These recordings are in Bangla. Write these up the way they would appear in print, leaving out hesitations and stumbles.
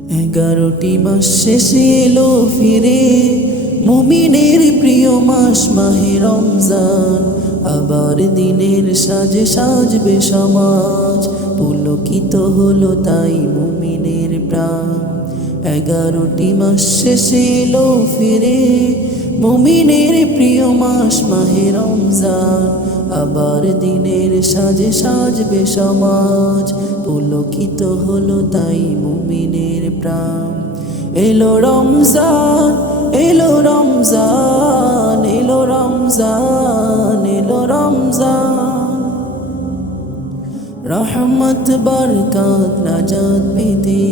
11টি মাস শেষে এলো ফিরে, মুমিনের প্রিয় মাস মাহে রমজান। আবার দিনের সাজে সাজবে সমাজ, পুলকিত হলো তাই মুমিনের প্রাণ। 11টি মাস শেষে এলো ফিরে, মুমিনের প্রিয় মাস মাহে রমজান। আবার দিনের সাজে সাজবে সমাজ, পুলকিত হলো তাই মুমিনের প্রাণ। এলো রমজান, এলো রমজান, এলো রমজান, এলো রমজান। রহমত বরকত নাজাত পেতে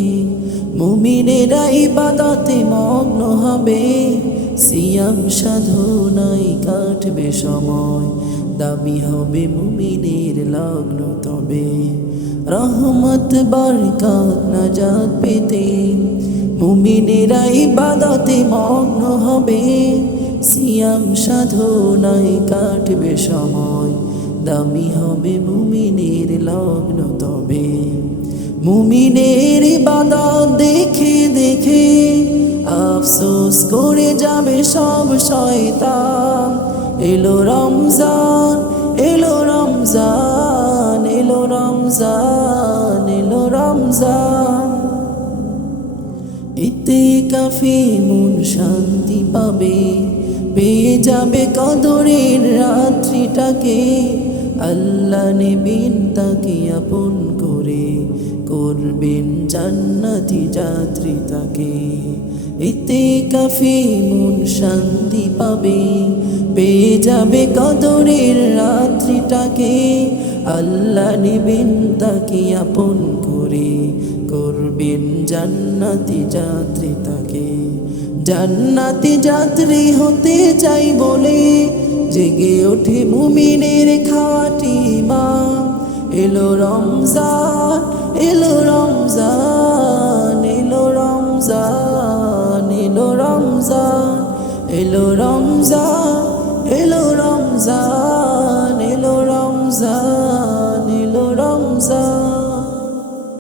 মুমিনেরা ইবাদতে মগ্ন হবে। সিয়াম সাধনায় কাটবে সময়, দাবি হবে মুমিনের লগ্ন তবে। রহমত বরকত নাজাত পেতে মুমিনেরা ইবাদতে মগ্ন হবে। সিয়াম সাধনায় কাটবে সময়, দামি হবে মুমিনের লগ্ন তবে। মুমিনের ইবাদত দেখে দেখে আফসোস করে যাবে সব শয়তান। এলো রমজান, এলো রমজান, এলো রমজান, এলো রমজান। ইতিকাফে মন শান্তি পাবে, পেয়ে যাবে কদরের রাত্রিটাকে। আল্লাহ নেবেন তাকে আপন করে, করবেন জান্নাতি যাত্রী তাকে। ইতিকাফে মন শান্তি পাবে, পেয়ে যাবে কদরের রাত্রিটাকে। আল্লাহ নেবেন তাকে আপন করে, করবেন জান্নাতি যাত্রী তাকে। জান্নাতি যাত্রী হতে চাই বলে জেগে ওঠে মুমিনের খাঁটি ঈমান। এলো রমজান, এলো রমজান, এলো রমজান, এলো রমজান, এলো রমজান।